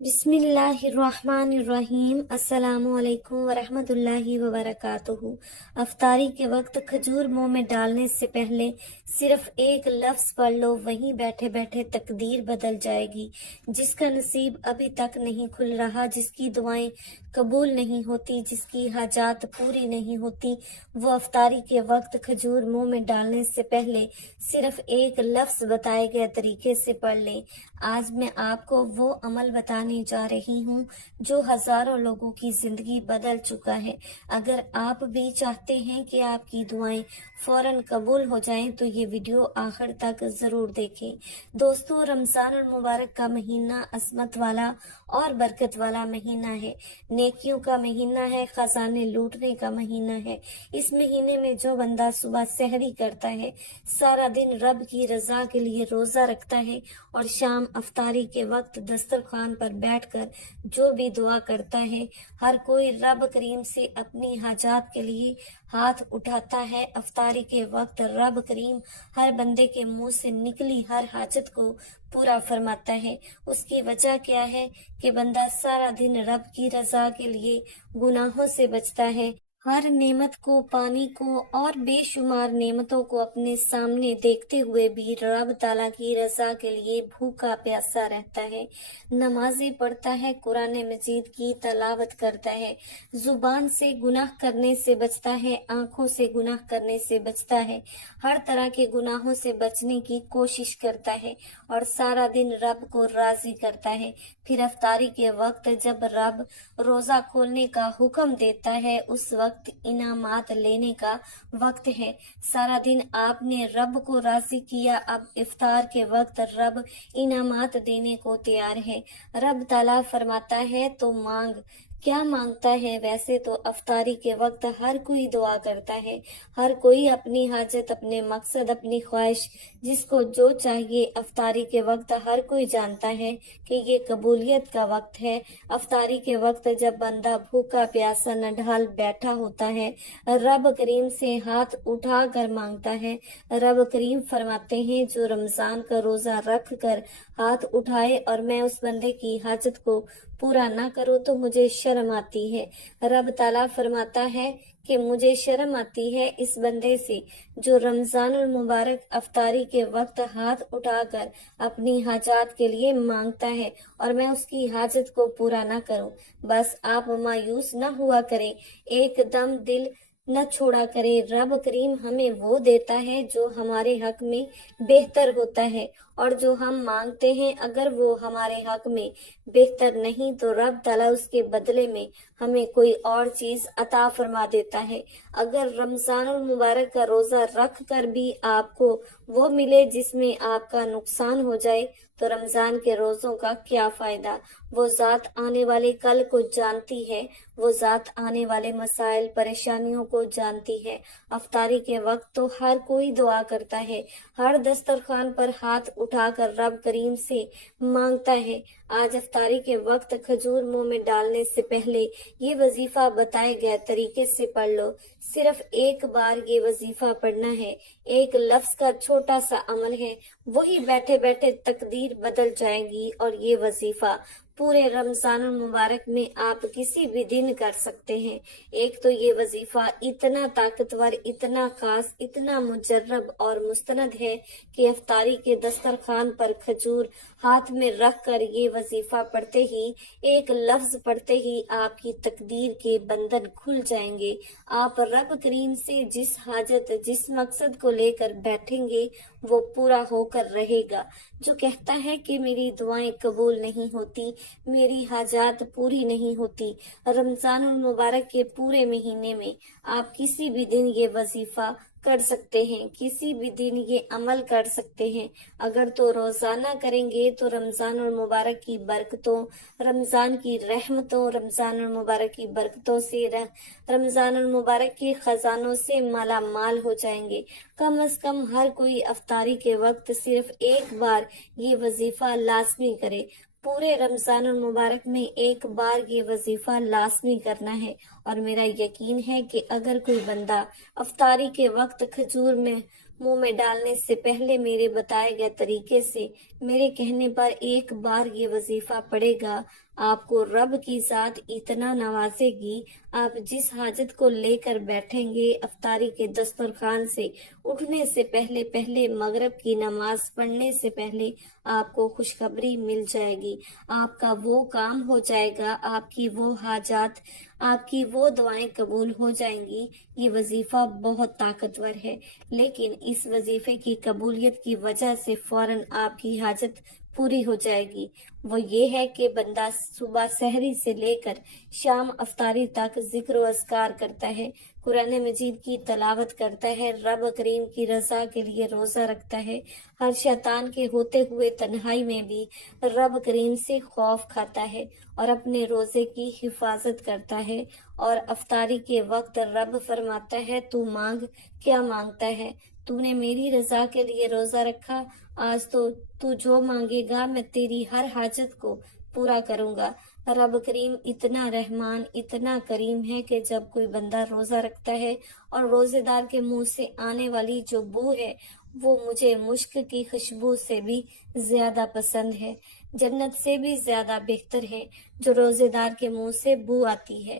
बिस्मिल्लाहिर्रहमानिर्रहीम। अस्सलामु अलैकुम वरहमतुल्लाहि वबरकातुहू। अफ्तारी के वक्त खजूर मुंह में डालने से पहले सिर्फ एक लफ्ज पढ़ लो, वहीं बैठे बैठे तकदीर बदल जाएगी। जिसका नसीब अभी तक नहीं खुल रहा, जिसकी दुआएं कबूल नहीं होती, जिसकी हाजात पूरी नहीं होती, वो अफ्तारी के वक्त खजूर मुंह में डालने से पहले सिर्फ एक लफ्ज बताए गए तरीके से पढ़ लें। आज मैं आपको वो अमल बताने जा रही हूँ जो हजारों लोगों की जिंदगी बदल चुका है। अगर आप भी चाहते हैं कि आपकी दुआएं फौरन कबूल हो जाएं तो ये वीडियो आखिर तक जरूर देखें। दोस्तों, रमजान मुबारक का महीना असमत वाला और बरकत वाला महीना है। नेकियों का महीना है, खजाने लूटने का महीना है। इस महीने में जो बंदा सुबह सहरी करता है, सारा दिन रब की रजा के लिए रोजा रखता है और शाम अफ्तारी के वक्त दस्तरखान पर बैठकर जो भी दुआ करता है, हर कोई रब करीम से अपनी हाजात के लिए हाथ उठाता है। अफ्तारी के वक्त रब करीम हर बंदे के मुंह से निकली हर हाजत को पूरा फरमाता है। उसकी वजह क्या है कि बंदा सारा दिन रब की रजा के लिए गुनाहों से बचता है, हर नेमत को, पानी को और बेशुमार नेमतों को अपने सामने देखते हुए भी रब ताला की रजा के लिए भूखा प्यासा रहता है। नमाजें पढ़ता है, कुरान मजीद की तलावत करता है, जुबान से गुनाह करने से बचता है, आंखों से गुनाह करने से बचता है, हर तरह के गुनाहों से बचने की कोशिश करता है और सारा दिन रब को राजी करता है। फिर अफ्तारी के वक्त जब रब रोजा खोलने का हुक्म देता है, उस वक्त इनामात लेने का वक्त है। सारा दिन आपने रब को राजी किया, अब इफ्तार के वक्त रब इनामात देने को तैयार है। रब ताला फरमाता है तो मांग। क्या मांगता है? वैसे तो अफ्तारी के वक्त हर कोई दुआ करता है, हर कोई अपनी हाजत, अपने मकसद, अपनी ख्वाहिश, जिसको जो चाहिए अफ्तारी के वक्त हर कोई जानता है कि ये कबूलियत का वक्त है। अफ्तारी के वक्त जब बंदा भूखा प्यासा नढाल बैठा होता है, रब करीम से हाथ उठा कर मांगता है। रब करीम फरमाते हैं, जो रमजान का रोजा रख कर हाथ उठाए और मैं उस बंदे की हाजत को पूरा ना करूं तो मुझे शर्म आती है। रब ताला फरमाता है कि मुझे शर्म आती है इस बंदे से जो रमजानुल मुबारक अफ्तारी के वक्त हाथ उठाकर अपनी हाजात के लिए मांगता है और मैं उसकी हाजत को पूरा ना करूं। बस आप मायूस न हुआ करें, एकदम दिल न छोड़ा करे। रब करीम हमें वो देता है जो हमारे हक में बेहतर होता है और जो हम मांगते हैं अगर वो हमारे हक में बेहतर नहीं तो रब ताला उसके बदले में हमें कोई और चीज अता फरमा देता है। अगर रमजानुल मुबारक का रोजा रख कर भी आपको वो मिले जिसमें आपका नुकसान हो जाए तो रमजान के रोजों का क्या फायदा। वो जात आने वाले कल को जानती है, वो जात आने वाले मसाइल परेशानियों को जानती है। अफ्तारी के वक्त तो हर कोई दुआ करता है, हर दस्तरखान पर हाथ उठाकर रब करीम से मांगता है। आज अफ्तारी के वक्त खजूर मुंह में डालने से पहले ये वजीफा बताए गए तरीके से पढ़ लो। सिर्फ एक बार ये वजीफा पढ़ना है, एक लफ्ज का छोटा सा अमल है, वही बैठे बैठे तकदीर बदल जाएगी। और ये वजीफा पूरे रमजान मुबारक में आप किसी भी दिन कर सकते हैं। एक तो ये वजीफा इतना ताकतवर, इतना खास, इतना मुजर्रब और मुस्तनद है कि अफ्तारी के दस्तरखान पर खजूर हाथ में रख कर ये वजीफा पढ़ते ही, एक लफ्ज पढ़ते ही आपकी तकदीर के बंधन खुल जाएंगे। आप रब करीम से जिस हाजत, जिस मकसद को लेकर बैठेंगे वो पूरा होकर रहेगा। जो कहता है कि मेरी दुआएं कबूल नहीं होती, मेरी हाजात पूरी नहीं होती, रमजानुल मुबारक के पूरे महीने में आप किसी भी दिन ये वजीफा कर सकते हैं, किसी भी दिन ये अमल कर सकते हैं। अगर तो रोजाना करेंगे तो रमजानुल मुबारक की बरकतों, रमजान की रहमतों, रमजानुल मुबारक की बरकतों से रमजानुल मुबारक के खजानों से माला माल हो जाएंगे। कम अज कम हर कोई अफ्तारी के वक्त सिर्फ एक बार ये वजीफा लाजमी करे। पूरे रमजानुल मुबारक में एक बार ये वजीफा लाजमी करना है। और मेरा यकीन है कि अगर कोई बंदा अफ्तारी के वक्त खजूर में मुंह में डालने से पहले मेरे बताए गए तरीके से, मेरे कहने पर एक बार ये वजीफा पढ़ेगा, آپ کو رب کی ذات اتنا نوازेगी، آپ جس حاجت کو لے کر بیٹھیں گے افطاری کے دسترخوان سے اٹھنے سے پہلے پہلے مغرب کی نماز پڑھنے سے پہلے آپ کو خوشخبری مل جائے گی، آپ کا وہ کام ہو جائے گا، آپ کی وہ حاجات، آپ کی وہ دعائیں قبول ہو جائیں گی۔ یہ وظیفہ بہت طاقتور ہے، لیکن اس وظیفے کی قبولیت کی وجہ سے فوراً آپ کی حاجت پوری ہو جائے گی۔ وہ یہ ہے کہ بندہ صبح سحری سے لے کر شام افطاری تک ذکر و اذکار کرتا ہے، قرآن مجید کی تلاوت کرتا ہے، رب کریم کی رضا کے لیے روزہ رکھتا ہے، ہر شیطان کے ہوتے ہوئے تنہائی میں بھی رب کریم سے خوف کھاتا ہے اور اپنے روزے کی حفاظت کرتا ہے، اور افطاری کے وقت رب فرماتا ہے تو مانگ، کیا مانگتا ہے؟ تو نے میری رضا کے لیے روزہ رکھا، آج تو جو مانگے گا میں تیری ہر حاجت کو پورا کروں گا۔ رب کریم اتنا رحمان، اتنا کریم ہے کہ جب کوئی بندہ روزہ رکھتا ہے اور روزے دار کے منہ سے آنے والی جو بو ہے وہ مجھے مشک کی خوشبو سے بھی زیادہ پسند ہے، جنت سے بھی زیادہ بہتر ہے جو روزے دار کے منہ سے بو آتی ہے۔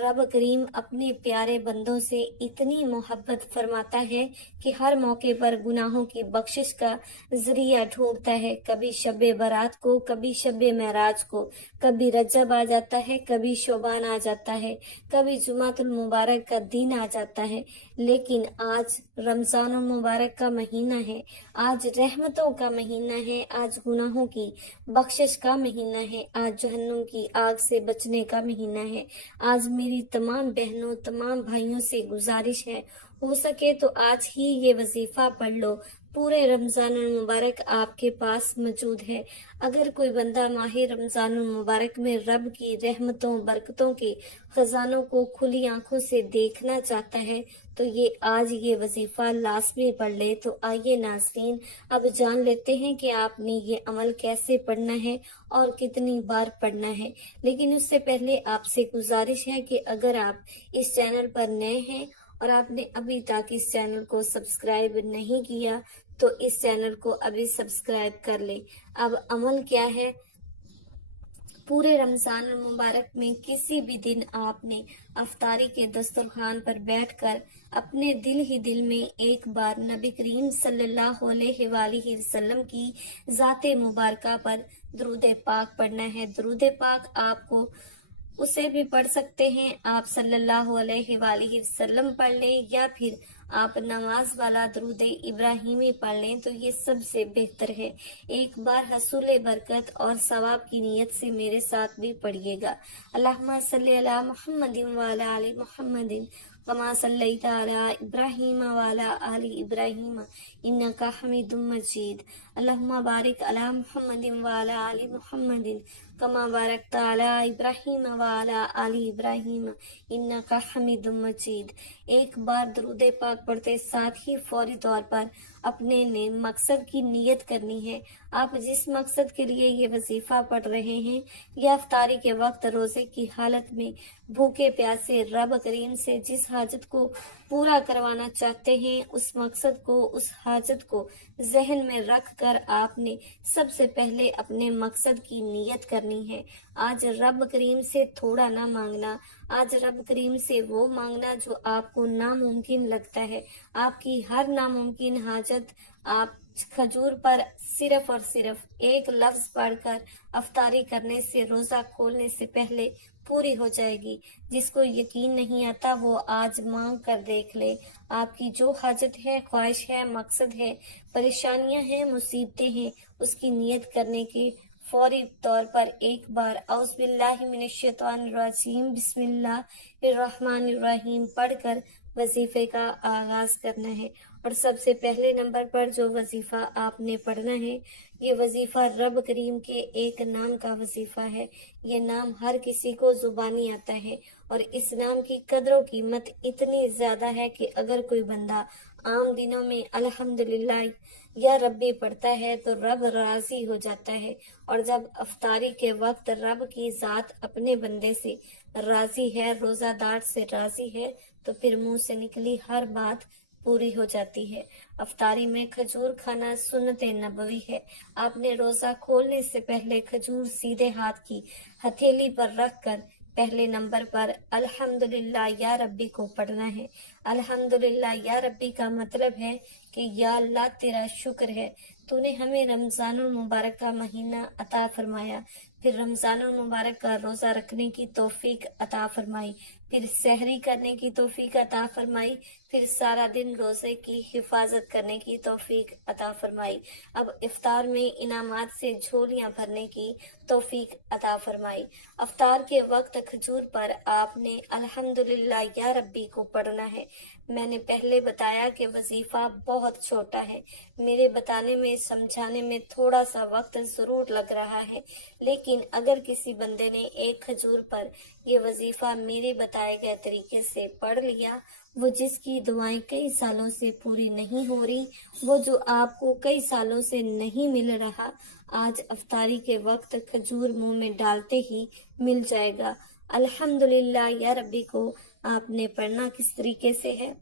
رب کریم اپنے پیارے بندوں سے اتنی محبت فرماتا ہے کہ ہر موقع پر گناہوں کی بخشش کا ذریعہ ڈھونڈتا ہے، کبھی شب برات کو، کبھی شب معراج کو، کبھی رجب آ جاتا ہے، کبھی شعبان آ جاتا ہے، کبھی جمعۃ المبارک کا دن آ جاتا ہے، لیکن آج رمضان المبارک کا مہینہ ہے، آج رحمتوں کا مہینہ ہے، آج گناہوں کی بخشش کا مہینہ ہے، آج جہنم کی آگ سے بچنے کا مہینہ ہے۔ آج میری تمام بہنوں، تمام بھائیوں سے گزارش ہے، ہو سکے تو آج ہی یہ وظیفہ پڑھ لو، پورے رمضان المبارک آپ کے پاس موجود ہے۔ اگر کوئی بندہ ماہ رمضان المبارک میں رب کی رحمتوں، برکتوں کے خزانوں کو کھلی آنکھوں سے دیکھنا چاہتا ہے تو آج یہ وظیفہ لازمی پڑھ لے۔ تو آئیے ناظرین، اب جان لیتے ہیں کہ آپ نے یہ عمل کیسے پڑھنا ہے اور کتنی بار پڑھنا ہے۔ لیکن اس سے پہلے آپ سے گزارش ہے کہ اگر آپ اس چینل پر نئے ہیں اور آپ نے ابھی تک اس چینل کو سبسکرائب نہیں کیا تو اس چینل کو ابھی سبسکرائب کر لیں۔ اب عمل کیا ہے؟ پورے رمضان المبارک میں کسی بھی دن آپ نے افطاری کے دسترخوان پر بیٹھ کر اپنے دل ہی دل میں ایک بار نبی کریم صلی اللہ علیہ وآلہ وسلم کی ذات مبارکہ پر درود پاک پڑھنا ہے۔ درود پاک آپ کو اسے بھی پڑھ سکتے ہیں، آپ صلی اللہ علیہ وآلہ وسلم پڑھ لیں، یا پھر آپ نماز والا درود ابراہیمی پڑھ لیں تو یہ سب سے بہتر ہے۔ ایک بار حصول برکت اور ثواب کی نیت سے میرے ساتھ بھی پڑھیے گا۔ اللہم صلی علی محمد وعلی آل محمد کما صلیت علی ابراہیم وعلی آل ابراہیم انک حمید مجید۔ اللہم بارک علی محمد وعلی آل محمد کما بارکت علی ابراہیم وعلی آل ابراہیم انک حمید مجید۔ ایک بار درود پاک پڑھتے ساتھ ہی فوری طور پر اپنے مقصد کی نیت کرنی ہے۔ آپ جس مقصد کے لیے یہ وظیفہ پڑھ رہے ہیں یا افطاری کے وقت روزے کی حالت میں بھوکے پیاسے رب کریم سے جس حاجت کو پورا کروانا چاہتے ہیں، اس مقصد کو، اس حاجت کو ذہن میں رکھ کر آپ نے سب سے پہلے اپنے مقصد کی نیت کرنی ہے۔ آج رب کریم سے تھوڑا نہ مانگنا، آج رب کریم سے وہ مانگنا جو آپ کو ناممکن لگتا ہے۔ آپ کی ہر ناممکن حاجت آپ کھجور پر صرف اور صرف ایک لفظ پڑھ کر افطاری کرنے سے، روزہ کھولنے سے پہلے پوری ہو جائے گی۔ جس کو یقین نہیں آتا وہ آج مانگ کر دیکھ لے۔ آپ کی جو حاجت ہے، خواہش ہے، مقصد ہے، پریشانیاں ہیں، مصیبتیں ہیں، اس کی نیت کرنے کی فوری طور پر ایک بار اعوذ باللہ من الشیطان الرجیم بسم اللہ الرحمن الرحیم پڑھ کر وظیفے کا آغاز کرنا ہے۔ اور سب سے پہلے نمبر پر جو وظیفہ آپ نے پڑھنا ہے، یہ وظیفہ رب کریم کے ایک نام کا وظیفہ ہے۔ یہ نام ہر کسی کو زبانی آتا ہے اور اس نام کی قدر و قیمت اتنی زیادہ ہے کہ اگر کوئی بندہ عام دنوں میں الحمدللہ یا ربی پڑھتا ہے تو رب راضی ہو جاتا ہے، اور جب افطاری کے وقت رب کی ذات اپنے بندے سے راضی ہے، روزہ دار سے راضی ہے، تو پھر منہ سے نکلی ہر بات पूरी हो जाती है। अफ्तारी में खजूर खाना सुन्नत नबवी है। आपने रोजा खोलने से पहले खजूर सीधे हाथ की हथेली पर रखकर पहले नंबर पर अल्हम्दुलिल्लाह या रब्बी को पढ़ना है। अल्हम्दुलिल्लाह या रब्बी का मतलब है कि या अल्लाह तेरा शुक्र है, तूने हमें रमजानुल मुबारक का महीना अता फरमाया, फिर रमजानुल मुबारक का रोजा रखने की तौफीक अता फरमाई, फिर सहरी करने की तौफीक अता फरमाई, फिर सारा दिन रोजे की हिफाजत करने की तौफीक अता फरमाई। अब इफ्तार में इनामात से झोलियां भरने की तौफीक अता फरमाई। अफ्तार के वक्त खजूर पर आपने अल्हम्दुलिल्लाह या रब्बी को पढ़ना है। मैंने पहले बताया कि वजीफा बहुत छोटा है। मेरे बताने में समझाने में थोड़ा सा वक्त जरूर लग रहा है, लेकिन अगर किसी बंदे ने एक खजूर पर ये वजीफा मेरे बताए गए तरीके से पढ़ लिया, वो जिसकी दुआएं कई सालों से पूरी नहीं हो रही, वो जो आपको कई सालों से नहीं मिल रहा, आज अफ्तारी के वक्त खजूर मुंह में डालते ही मिल जाएगा। अल्हम्दुलिल्लाह या रब्बी को आपने पढ़ना किस तरीके से है,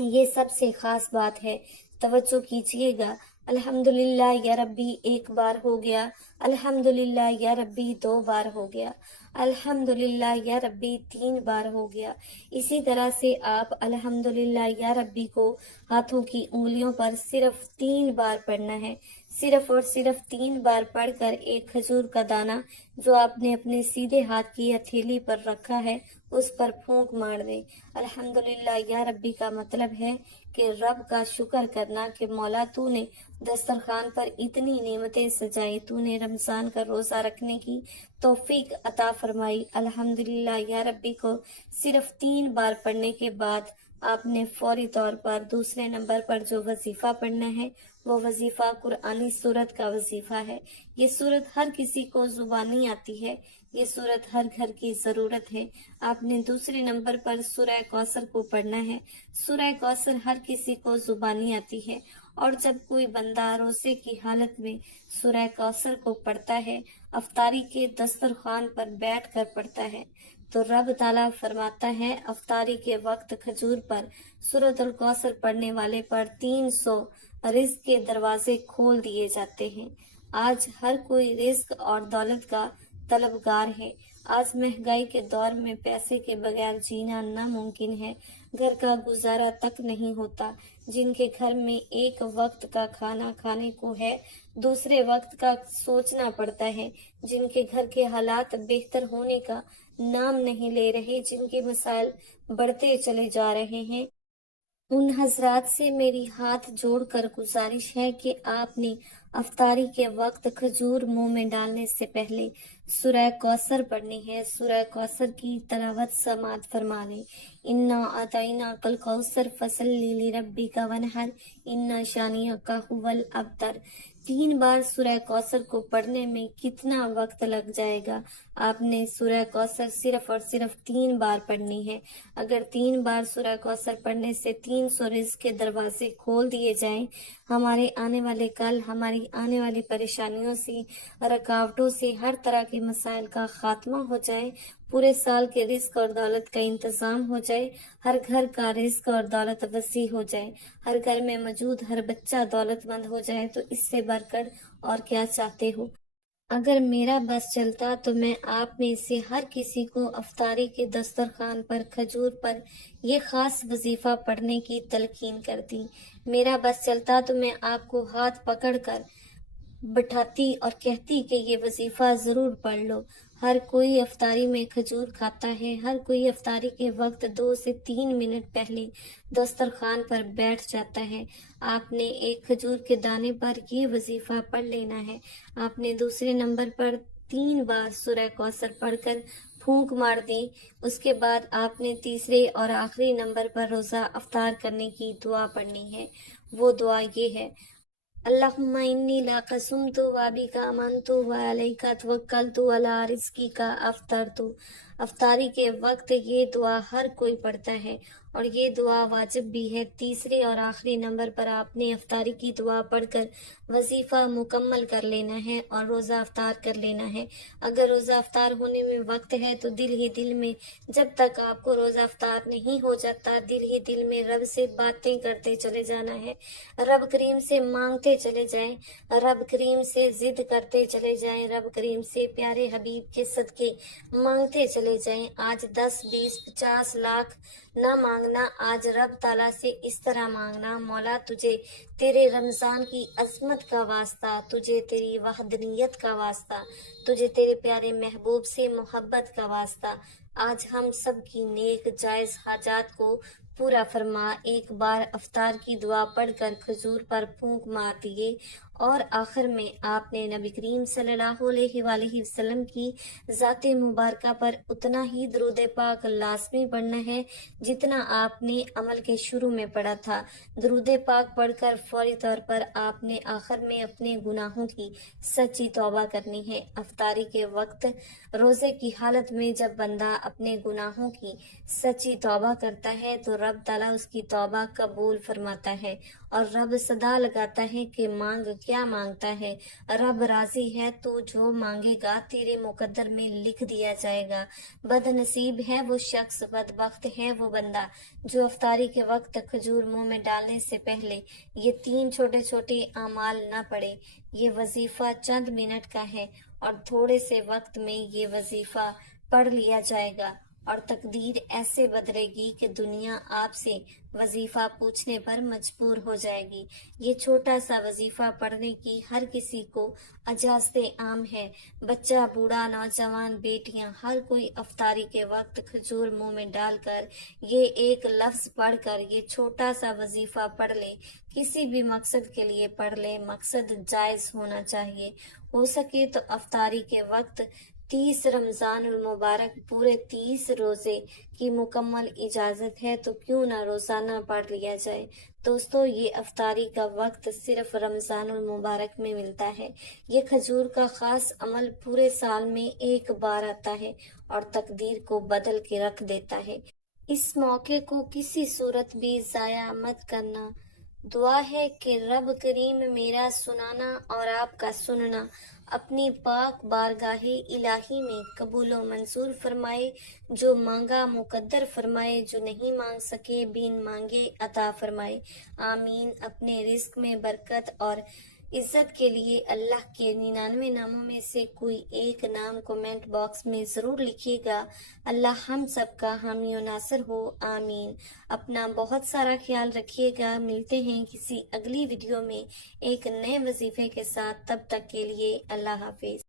ये सबसे खास बात है, तवज्जो कीजिएगा। अल्हम्दुलिल्लाह या रब्बी एक बार हो गया, अल्हम्दुलिल्लाह या रब्बी 2 बार हो गया, अल्हम्दुलिल्लाह या रब्बी 3 बार हो गया। इसी तरह से आप अल्हम्दुलिल्लाह या रब्बी को हाथों की उंगलियों पर सिर्फ 3 बार पढ़ना है। सिर्फ और सिर्फ 3 बार पढ़कर एक खजूर का दाना जो आपने अपने सीधे हाथ की हथेली पर रखा है, उस पर फूंक मार दें। अल्हम्दुलिल्लाह या रब्बी का मतलब है कि रब का शुक्र करना कि मौला तूने दस्तरखान पर इतनी नेमतें सजाई, तूने रमजान का रोजा रखने की तौफीक अता फरमाई। अल्हम्दुलिल्लाह या रब्बी को सिर्फ 3 बार पढ़ने के बाद आपने फौरी तौर पर दूसरे नंबर पर जो वजीफा पढ़ना है, वो वजीफा कुरानी सूरत का वजीफा है। ये सूरत हर किसी को जुबानी आती है, ये सूरत हर घर की जरूरत है। आपने दूसरे नंबर पर सूरह कौसर को पढ़ना है। सूरह कौसर हर किसी को जुबानी आती है, और जब कोई बंदा रोजे की हालत में सूरह कौसर को पढ़ता है, अफ्तारी के दस्तरखान पर बैठ कर पढ़ता है, तो रब ताला फरमाता है अफ्तारी के वक्त खजूर पर सूरतुल कौसर पढ़ने वाले पर 300 रिज्क के दरवाजे खोल दिए जाते हैं। आज हर कोई रिज्क और दौलत का तलबगार है। आज महंगाई के दौर में पैसे के बगैर जीना नामुमकिन है। घर का गुजारा तक नहीं होता। जिनके घर में एक वक्त का खाना खाने को है, दूसरे वक्त का सोचना पड़ता है। जिनके घर के हालात बेहतर होने का नाम नहीं ले रहे, जिनके मसाइल बढ़ते चले जा रहे हैं, उन हजरात से मेरी हाथ जोड़कर गुजारिश है कि आपने अफ्तारी के वक्त खजूर मुंह में डालने से पहले सूरह कौसर पढ़नी है। सूरह कौसर की तलावत समात फरमा लें। इन्ना अतैना कल कौसर फसल्ली लिरब्बिका वनहर इन्ना शानिअका हुवल अबतर। 3 बार सूरह कौसर को पढ़ने में कितना वक्त लग जाएगा? आपने सूरह कौसर सिर्फ और सिर्फ 3 बार पढ़नी है। अगर 3 बार सूरह कौसर पढ़ने से 300 रिज्क के दरवाजे खोल दिए जाएं, हमारे आने वाले कल, हमारी आने वाली परेशानियों से, रुकावटों से, हर तरह के मसाइल का खात्मा हो जाए, पूरे साल के रिस्क और दौलत का इंतजाम हो जाए, हर घर का रिस्क और दौलत वसी हो जाए, हर घर में मौजूद हर बच्चा दौलतमंद हो जाए, तो इससे बढ़कर और क्या चाहते हो? अगर मेरा बस चलता तो मैं आप में से हर किसी को अफ्तारी के दस्तरखान पर खजूर पर यह खास वजीफा पढ़ने की तलकीन करती। मेरा बस चलता तो मैं आपको हाथ पकड़कर बिठाती और कहती कि ये वजीफा जरूर पढ़ लो। हर कोई अफ्तारी में खजूर खाता है, हर कोई अफ्तारी के वक्त 2 से 3 मिनट पहले दस्तरखान पर बैठ जाता है। आपने एक खजूर के दाने पर ये वजीफा पढ़ लेना है। आपने दूसरे नंबर पर 3 बार सूरह कौसर पढ़कर फूंक मार दी। उसके बाद आपने तीसरे और आखिरी नंबर पर रोजा अफ्तार करने की दुआ पढ़नी है। वो दुआ ये है, अल्लाहुम्मा इन्नी ला कसुमतु व बिका आमनतु व अलैका तवक्कलतु व अला रिज़्किका अफ्तरतु। افطاری کے وقت یہ دعا ہر کوئی پڑھتا ہے اور یہ دعا واجب بھی ہے۔ تیسرے اور آخری نمبر پر آپ نے افطاری کی دعا پڑھ کر وظیفہ مکمل کر لینا ہے اور روزہ افطار کر لینا ہے۔ اگر روزہ افطار ہونے میں وقت ہے تو دل ہی دل میں، جب تک آپ کو روزہ افطار نہیں ہو جاتا، دل ہی دل میں رب سے باتیں کرتے چلے جانا ہے، رب کریم سے مانگتے چلے جائیں، رب کریم سے ضد کرتے چلے جائیں، رب کریم سے پیارے حبیب کے صدقے مانگتے چلے جائیں۔ آج 10 20 50 لاکھ نہ مانگنا، آج رب تعالیٰ سے اس طرح مانگنا، مولا تجھے تیرے رمضان کی عظمت کا واسطہ، تجھے تیری وحدانیت کا واسطہ، تجھے تیرے پیارے محبوب سے محبت کا واسطہ، آج ہم سب کی نیک جائز حاجات کو پورا فرما۔ ایک بار افطار کی دعا پڑھ کر کھجور پر پھونک مار دیے اور آخر میں آپ نے نبی کریم صلی اللہ علیہ وآلہ وسلم کی ذات مبارکہ پر اتنا ہی درود پاک لازمی پڑھنا ہے جتنا آپ نے عمل کے شروع میں پڑھا تھا۔ درود پاک پڑھ کر فوری طور پر آپ نے آخر میں اپنے گناہوں کی سچی توبہ کرنی ہے۔ افطاری کے وقت روزے کی حالت میں جب بندہ اپنے گناہوں کی سچی توبہ کرتا ہے تو رب تعالیٰ اس کی توبہ قبول فرماتا ہے اور رب صدا لگاتا ہے کہ مانگ، کیا مانگتا ہے، رب راضی ہے تو جو مانگے گا تیرے مقدر میں لکھ دیا جائے گا۔ بد نصیب ہے وہ شخص، بدبخت ہے وہ بندہ جو افطاری کے وقت کھجور منہ میں ڈالنے سے پہلے یہ 3 چھوٹے چھوٹے اعمال نہ پڑھے۔ یہ وظیفہ چند منٹ کا ہے اور تھوڑے سے وقت میں یہ وظیفہ پڑھ لیا جائے گا اور تقدیر ایسے بدلے گی کہ دنیا آپ سے وظیفہ پوچھنے پر مجبور ہو جائے گی۔ یہ چھوٹا سا وظیفہ پڑھنے کی ہر کسی کو اجازت عام ہے، بچہ، بوڑھا، نوجوان، بیٹیاں، ہر کوئی افطاری کے وقت کھجور منہ میں ڈال کر یہ ایک لفظ پڑھ کر یہ چھوٹا سا وظیفہ پڑھ لے، کسی بھی مقصد کے لیے پڑھ لے، مقصد جائز ہونا چاہیے۔ ہو سکے تو افطاری کے وقت 30 رمضان المبارک پورے 30 روزے کی مکمل اجازت ہے تو کیوں نہ روزانہ پڑھ لیا جائے۔ دوستو، یہ افطاری کا وقت صرف رمضان المبارک میں ملتا ہے۔ یہ کھجور کا خاص عمل پورے سال میں ایک بار آتا ہے اور تقدیر کو بدل کے رکھ دیتا ہے۔ اس موقع کو کسی صورت بھی ضائع مت کرنا۔ دعا ہے کہ رب کریم میرا سنانا اور آپ کا سننا اپنی پاک بارگاہ الہی میں قبول و منظور فرمائے، جو مانگا مقدر فرمائے، جو نہیں مانگ سکے بین مانگے عطا فرمائے، آمین۔ اپنے رزق میں برکت اور عزت کے لیے اللہ کے 99 ناموں میں سے کوئی ایک نام کومنٹ باکس میں ضرور لکھیے گا۔ اللہ ہم سب کا حامی و ناصر ہو، آمین۔ اپنا بہت سارا خیال رکھیے گا۔ ملتے ہیں کسی اگلی ویڈیو میں ایک نئے وظیفے کے ساتھ، تب تک کے لیے اللہ حافظ۔